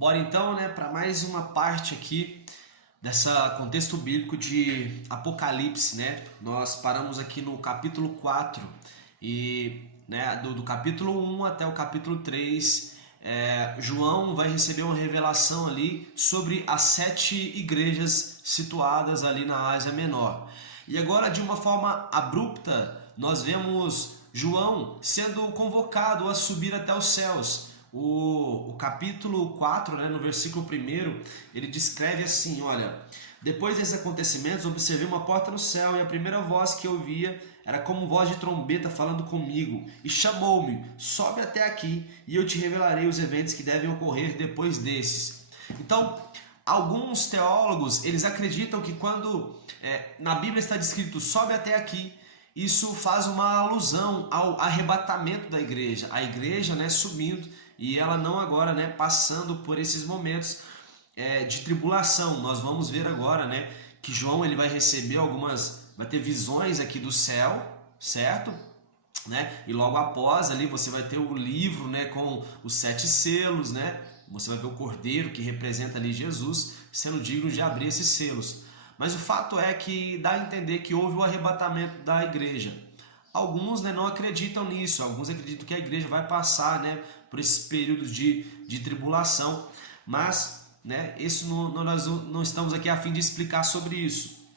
Bora então, né, para mais uma parte aqui dessa contexto bíblico de Apocalipse, né? Nós paramos aqui no capítulo 4 e, né, do capítulo 1 até o capítulo 3, João vai receber uma revelação ali sobre as 7 igrejas situadas ali na Ásia Menor. E agora, de uma forma abrupta, nós vemos João sendo convocado a subir até os céus. O capítulo 4, né, no versículo 1, ele descreve assim, olha: depois desses acontecimentos, observei uma porta no céu, e a primeira voz que eu via era como voz de trombeta falando comigo, e chamou-me: sobe até aqui, e eu te revelarei os eventos que devem ocorrer depois desses. Então, alguns teólogos, eles acreditam que quando na Bíblia está descrito sobe até aqui, isso faz uma alusão ao arrebatamento da igreja, a igreja, né, subindo, e ela não agora, né, passando por esses momentos de tribulação. Nós vamos ver agora, né, que João ele vai receber vai ter visões aqui do céu, certo? Né? E logo após ali você vai ter o livro, né, com os 7 selos, né? Você vai ver o cordeiro que representa ali Jesus sendo digno de abrir esses selos. Mas o fato é que dá a entender que houve o arrebatamento da igreja. Alguns, né, não acreditam nisso, alguns acreditam que a igreja vai passar, né, por esses períodos de tribulação, mas, né, nós não estamos aqui a fim de explicar sobre isso.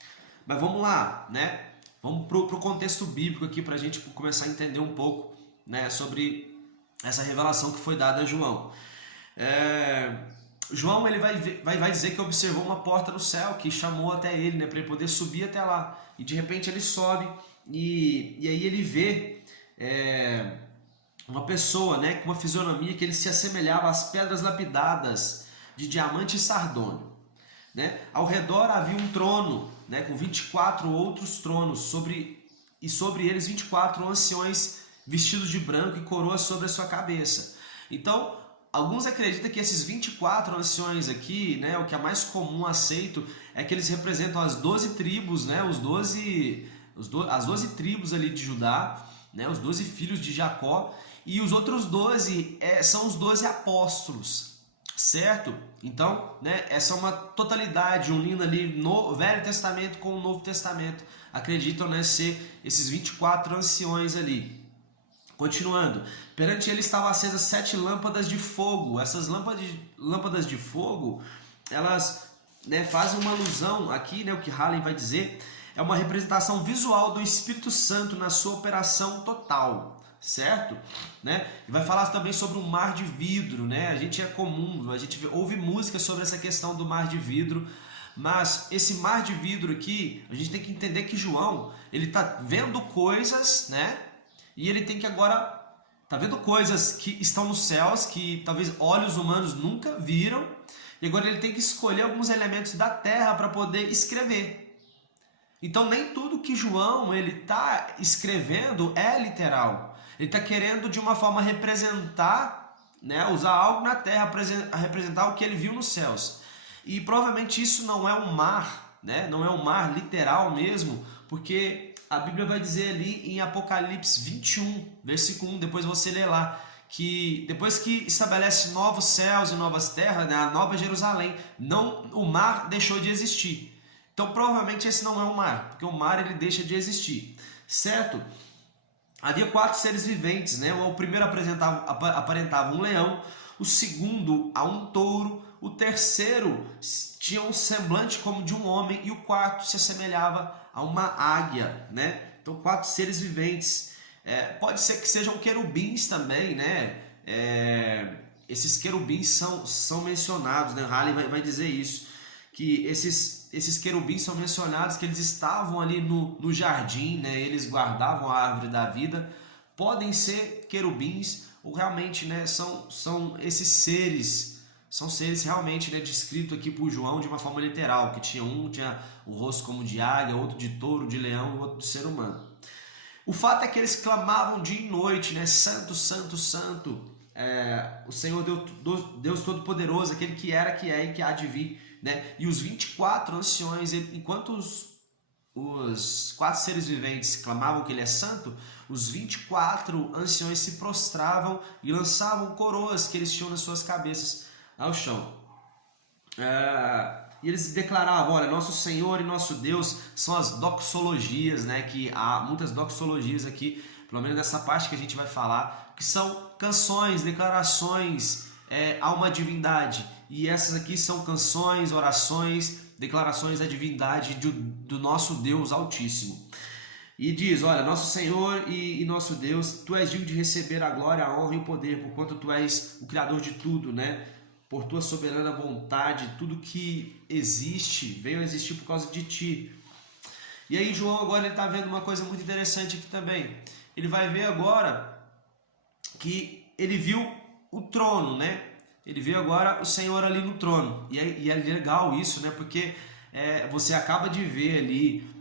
Mas vamos lá, né, vamos para o contexto bíblico aqui para a gente começar a entender um pouco, né, sobre essa revelação que foi dada a João. João ele vai dizer que observou uma porta no céu que chamou até ele, né, para ele poder subir até lá, e de repente ele sobe e aí ele vê uma pessoa, né, com uma fisionomia que ele se assemelhava às pedras lapidadas de diamante e sardônio, né? Ao redor havia um trono, né, com 24 outros tronos, sobre eles 24 anciões vestidos de branco e coroas sobre a sua cabeça. Então, alguns acreditam que esses 24 anciões aqui, né, o que é mais comum aceito é que eles representam as 12 tribos, né, as 12 tribos ali de Judá, né, os 12 filhos de Jacó, e os outros 12 são os 12 apóstolos, certo? Então, né, essa é uma totalidade unida ali no Velho Testamento com o Novo Testamento. Acreditam, né, ser esses 24 anciões ali. Continuando, perante ele estavam acesas 7 lâmpadas de fogo. Essas lâmpadas de fogo, elas, né, fazem uma alusão aqui, né, o que Hallen vai dizer, é uma representação visual do Espírito Santo na sua operação total, certo? Né? E vai falar também sobre um mar de vidro, né? A gente ouve música sobre essa questão do mar de vidro, mas esse mar de vidro aqui, a gente tem que entender que João, ele está vendo coisas, né? E ele tem que agora, tá vendo coisas que estão nos céus, que talvez olhos humanos nunca viram, e agora ele tem que escolher alguns elementos da terra para poder escrever. Então nem tudo que João ele está escrevendo é literal. Ele está querendo de uma forma representar, né, usar algo na terra para representar o que ele viu nos céus. E provavelmente isso não é um mar, né, não é um mar literal mesmo, porque a Bíblia vai dizer ali em Apocalipse 21, versículo 1, depois você lê lá, que depois que estabelece novos céus e novas terras, né, a Nova Jerusalém, o mar deixou de existir. Então provavelmente esse não é um mar, porque o mar ele deixa de existir, certo? Havia 4 seres viventes, né? O primeiro aparentava um leão, o segundo a um touro, o terceiro tinha um semblante como de um homem e o quarto se assemelhava a uma águia, né? Então 4 seres viventes. Pode ser que sejam querubins também, né? Esses querubins são mencionados, né? Haley vai dizer isso, que esses querubins são mencionados, que eles estavam ali no jardim, né? Eles guardavam a árvore da vida. Podem ser querubins ou realmente, né, são esses seres, são seres realmente, né, descritos aqui por João de uma forma literal, que tinha o rosto como de águia, outro de touro, de leão e outro de ser humano. O fato é que eles clamavam dia e noite, né? Santo, Santo, Santo, o Senhor Deus Todo-Poderoso, aquele que era, que é e que há de vir, né? E os 24 anciões, enquanto os 4 seres viventes clamavam que ele é santo, os 24 anciões se prostravam e lançavam coroas que eles tinham nas suas cabeças ao chão. E eles declaravam, olha, nosso Senhor e nosso Deus são as doxologias, né? Que há muitas doxologias aqui, pelo menos nessa parte que a gente vai falar, que são canções, declarações a uma divindade. E essas aqui são canções, orações, declarações à divindade do nosso Deus Altíssimo. E diz, olha, nosso Senhor e nosso Deus, Tu és digno de receber a glória, a honra e o poder, porquanto Tu és o Criador de tudo, né? Por Tua soberana vontade, tudo que existe, veio a existir por causa de Ti. E aí João agora ele está vendo uma coisa muito interessante aqui também. Ele vai ver agora que ele viu o trono, né? Ele viu agora o Senhor ali no trono. E é legal isso, né? Porque você acaba de ver ali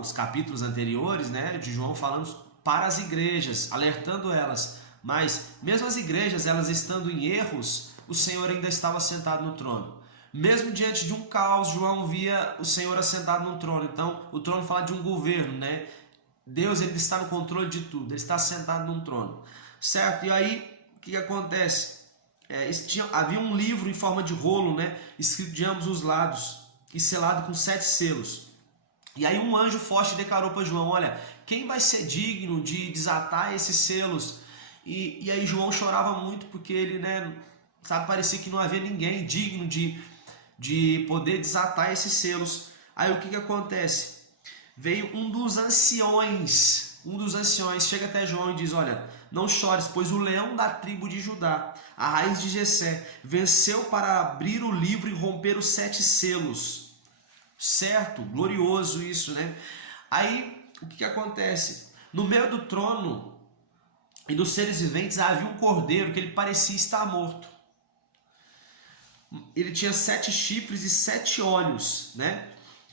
os capítulos anteriores, né, de João falando para as igrejas, alertando elas. Mas mesmo as igrejas, elas estando em erros, o Senhor ainda estava sentado no trono. Mesmo diante de um caos, João via o Senhor assentado no trono. Então, o trono fala de um governo, né? Deus, ele está no controle de tudo, ele está sentado num trono, certo? E aí, o que acontece? Havia um livro em forma de rolo, né, escrito de ambos os lados e selado com 7 selos. E aí um anjo forte declarou para João, olha, quem vai ser digno de desatar esses selos? E aí João chorava muito porque ele, né, parecia que não havia ninguém digno de poder desatar esses selos. Aí o que acontece? Veio um dos anciões, chega até João e diz, olha, não chores, pois o leão da tribo de Judá, a raiz de Jessé, venceu para abrir o livro e romper os 7 selos. Certo? Glorioso isso, né? Aí, o que acontece? No meio do trono e dos seres viventes havia um cordeiro que ele parecia estar morto. Ele tinha 7 chifres e 7 olhos, né?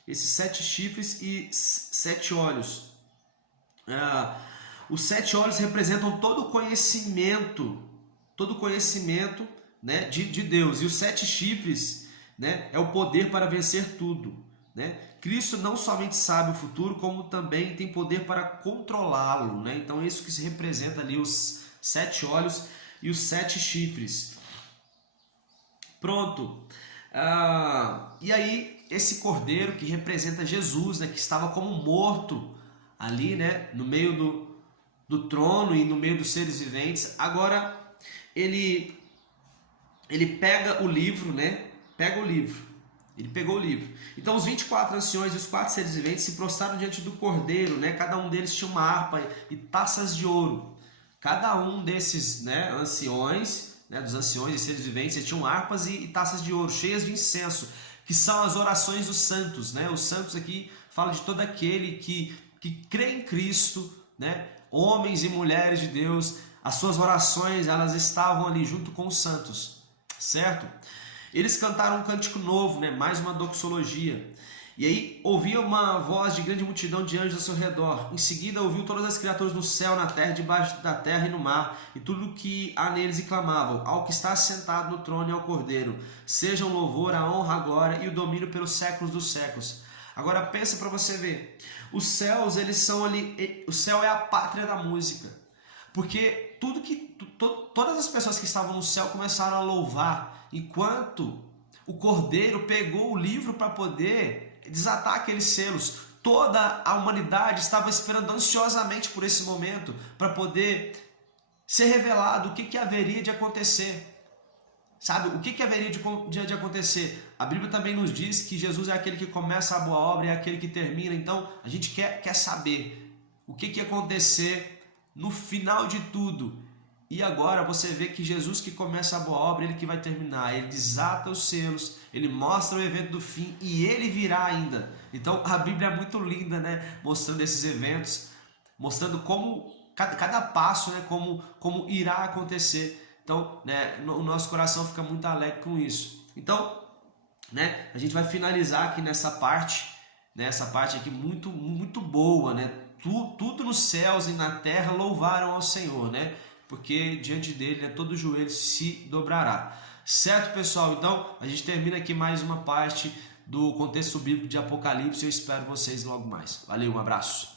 Esses 7 chifres e 7 olhos. Os 7 olhos representam todo o conhecimento, né, de Deus. E os 7 chifres, né, é o poder para vencer tudo. Né? Cristo não somente sabe o futuro, como também tem poder para controlá-lo, né? Então é isso que se representa ali, os 7 olhos e os 7 chifres. Pronto. E aí esse cordeiro que representa Jesus, né, que estava como morto ali, né, no meio do trono e no meio dos seres viventes, agora ele pega o livro, né? Ele pegou o livro. Então os 24 anciões e os 4 seres viventes se prostraram diante do cordeiro, né? Cada um deles tinha uma harpa e taças de ouro. Cada um desses, né, anciões, né, dos anciões e seres viventes, eles tinham harpas e taças de ouro cheias de incenso, que são as orações dos santos, né? Os santos aqui falam de todo aquele que crê em Cristo, né? Homens e mulheres de Deus, as suas orações, elas estavam ali junto com os santos, certo? Eles cantaram um cântico novo, né? Mais uma doxologia. E aí ouvia uma voz de grande multidão de anjos ao seu redor. Em seguida ouviu todas as criaturas no céu, na terra, debaixo da terra e no mar, e tudo o que há neles, e clamavam, ao que está assentado no trono e ao Cordeiro, sejam louvor, a honra, a glória e o domínio pelos séculos dos séculos. Agora pensa para você ver. Os céus, eles são ali, o céu é a pátria da música. Porque todas as pessoas que estavam no céu começaram a louvar, enquanto o Cordeiro pegou o livro para poder desatar aqueles selos. Toda a humanidade estava esperando ansiosamente por esse momento, para poder ser revelado o que haveria de acontecer. Sabe, o que haveria de acontecer? A Bíblia também nos diz que Jesus é aquele que começa a boa obra e é aquele que termina. Então, a gente quer saber o que ia acontecer no final de tudo. E agora você vê que Jesus que começa a boa obra, ele que vai terminar. Ele desata os selos, ele mostra o evento do fim e ele virá ainda. Então a Bíblia é muito linda, né? Mostrando esses eventos, mostrando como cada passo, né? Como irá acontecer. Então, né, o nosso coração fica muito alegre com isso. Então, né, a gente vai finalizar aqui nessa parte, né, essa parte aqui muito, muito boa, né? Tudo nos céus e na terra louvaram ao Senhor, né? Porque diante dele, né, todo joelho se dobrará. Certo, pessoal? Então, a gente termina aqui mais uma parte do contexto bíblico de Apocalipse. Eu espero vocês logo mais. Valeu, um abraço.